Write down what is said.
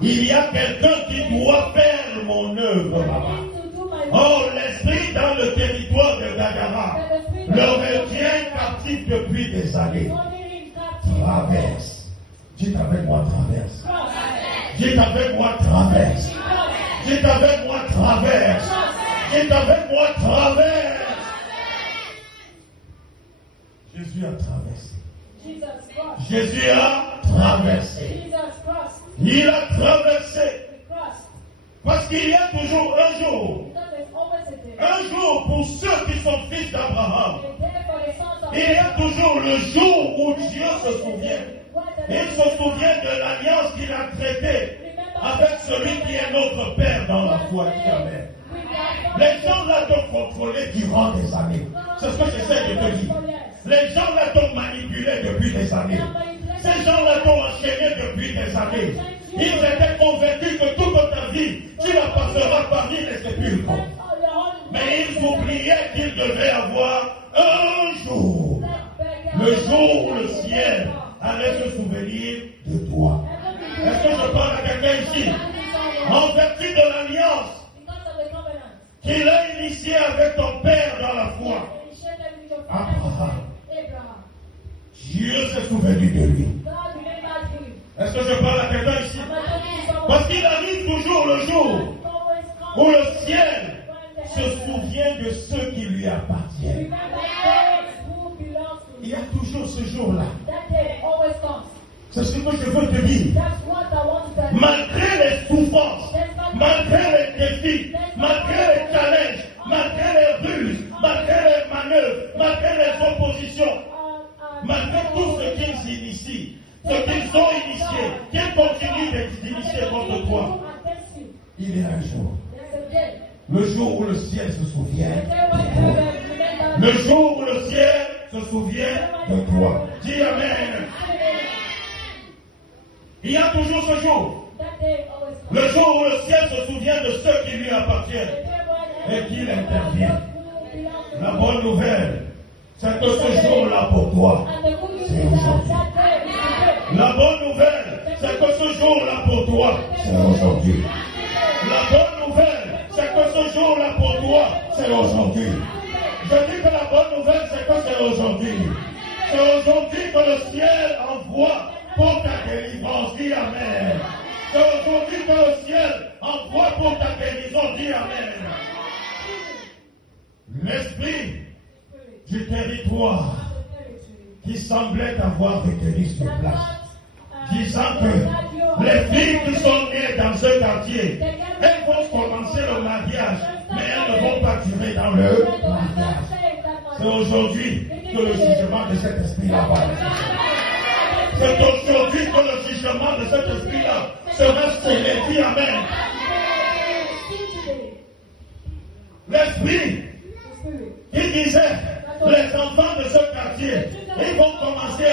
Il y a quelqu'un qui doit faire mon œuvre là-bas. Oh, l'esprit dans le territoire de Gagara le retient captif depuis des années. Traverse. Dites avec moi, traverse. Dites avec moi, traverse. Dites avec moi, traverse. Dites avec moi, traverse. Jésus a traversé. Jésus a traversé. Il a traversé. Parce qu'il y a toujours un jour. Un jour pour ceux qui sont fils d'Abraham. Il y a toujours le jour où Dieu se souvient. Il se souvient de l'alliance qu'il a traitée avec celui qui est notre Père dans la foi. Amen. Les gens là t'ont contrôlé durant des années. C'est ce que j'essaie de te dire. Les gens là t'ont manipulé depuis des années. Ces gens là t'ont enchaîné depuis des années. Ils étaient convaincus que toute ta vie, tu la passeras parmi les sépulcres. Mais ils oubliaient qu'ils devaient avoir un jour. Le jour où le ciel allait se souvenir de toi. Est-ce que je parle à quelqu'un ici? En vertu de l'alliance qu'il a initiée avec ton Père dans la foi, Abraham, Dieu s'est souvenu de lui. Est-ce que je parle à quelqu'un ici? Parce qu'il arrive toujours le jour où le ciel se souvient de ceux qui lui appartiennent. Il y a toujours ce jour-là. C'est ce que je veux te dire. Malgré les souffrances, malgré les défis, malgré les challenges, malgré les ruses, malgré les manœuvres, malgré les oppositions, malgré tout ce qu'ils initient, ce qu'ils ont initié, qu'ils continuent d'initier contre toi, il y a un jour. Le jour où le ciel se souvient de toi. Le jour où le ciel se souvient de toi. Dis Amen. Il y a toujours ce jour. Le jour où le ciel se souvient de ceux qui lui appartiennent et qu'il intervient. La bonne nouvelle, c'est que ce jour-là pour toi, c'est aujourd'hui. La bonne nouvelle, c'est que ce jour-là pour toi, c'est aujourd'hui. La bonne nouvelle, c'est que ce jour-là pour toi, c'est aujourd'hui. Je dis que la bonne nouvelle, c'est que c'est aujourd'hui. C'est aujourd'hui que le ciel envoie pour ta délivrance. Dis Amen. C'est aujourd'hui que le ciel envoie pour ta guérison. Dis Amen. L'esprit du territoire qui semblait avoir retenu sur place, disant que les filles qui sont nées dans ce quartier, elles vont commencer le mariage, mais elles ne vont pas durer dans le mariage. C'est aujourd'hui que le jugement de cet esprit-là va être. C'est aujourd'hui que le jugement de cet esprit-là sera scellé. Dis Amen. L'esprit qui disait, les enfants de ce quartier, ils vont commencer à